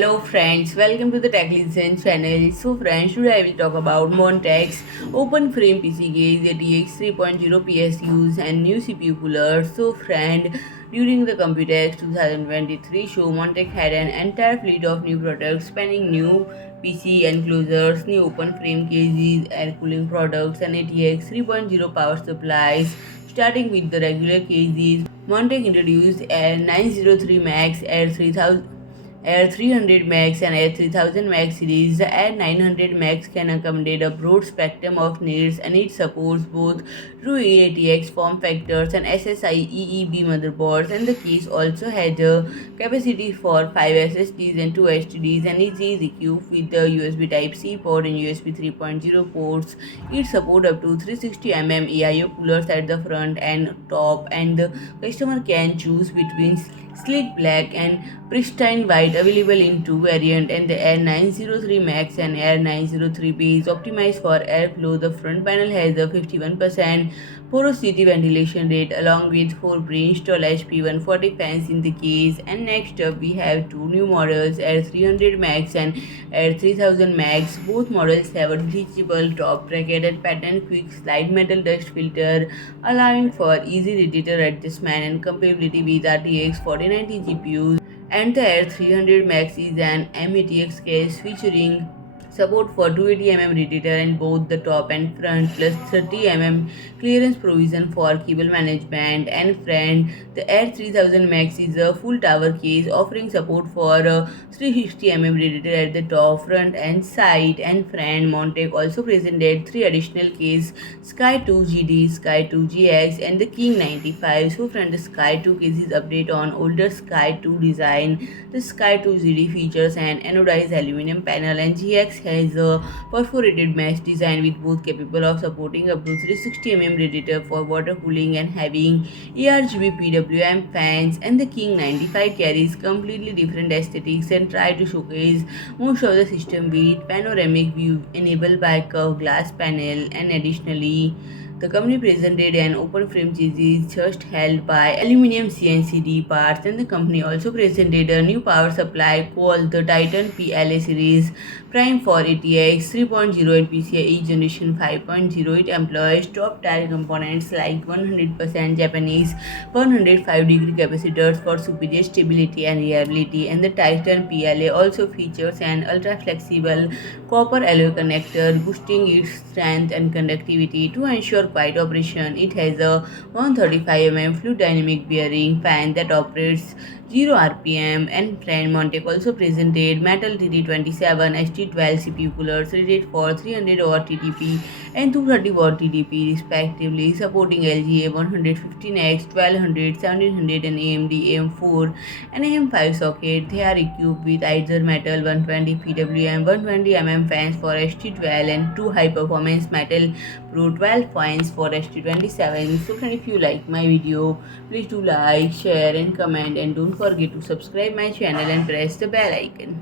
Hello friends, welcome to the Tech Listen channel. So friends, today I will talk about Montech's open frame PC case, ATX 3.0 PSUs and new CPU coolers. So friend, during the Computex 2023 show, Montech had an entire fleet of new products spanning new PC enclosures, new open frame cases, air cooling products and ATX 3.0 power supplies. Starting with the regular cases, Montech introduced Air 903 Max, Air 300 Max and Air 3000 Max series. The Air 900 Max can accommodate a broad spectrum of needs and it supports both true E-ATX form factors and SSI-EEB motherboards, and the case also has a capacity for 5 SSDs and 2 HDDs and it is equipped with the USB Type-C port and USB 3.0 ports. It supports up to 360 AIO coolers at the front and top, and the customer can choose between sleek black and pristine white, available in two variants, and the Air 903 Max and Air 903B is optimized for airflow. The front panel has a 51% porosity ventilation rate along with 4 pre-installed HP140 fans in the case. And next up we have two new models, Air 300 Max and Air 3000 Max. Both models have a detachable top bracket and patterned quick slide metal dust filter, allowing for easy radiator adjustment and compatibility with RTX 4090 GPUs. And the Air 300 Max is an m-ATX case featuring support for 280 mm radiator in both the top and front, plus 30 mm clearance provision for cable management. And friend, the Air 3000 Max is a full tower case offering support for 360 mm radiator at the top, front and side. And friend, Montec also presented 3 additional cases, Sky 2 GD, Sky 2 GX and the King 95. So friend, the Sky 2 case is update on older Sky 2 design. The Sky 2 GD features an anodized aluminium panel and GX has a perforated mesh design with both capable of supporting up to 360 mm radiator for water cooling and having ARGB PWM fans. And the King 95 carries completely different aesthetics and try to showcase most of the system with panoramic view enabled by curved glass panel. And additionally, the company presented an open frame chassis just held by aluminium CNCD parts, and the company also presented a new power supply called the TITAN PLA series, prime for ATX 3.0 and PCIe Generation 5.0. It employs top-tier components like 100% Japanese 105-degree capacitors for superior stability and reliability, and the Titan PLA also features an ultra-flexible copper alloy connector, boosting its strength and conductivity to ensure quiet operation. It has a 135 mm fluid dynamic bearing fan that operates 0 RPM. And friend, Montec also presented metal TD27 HD12 CPU coolers rated for 300 watt TDP and 230 watt TDP respectively, supporting LGA 115X, 1200, 1700 and AMD AM4 and AM5 socket. They are equipped with either metal 120 PWM 120 mm fans for HD12 and two high performance metal Pro 12 fans for HD27. So friend, if you like my video, please do like, share and comment, and don't forget to subscribe my channel and press the bell icon.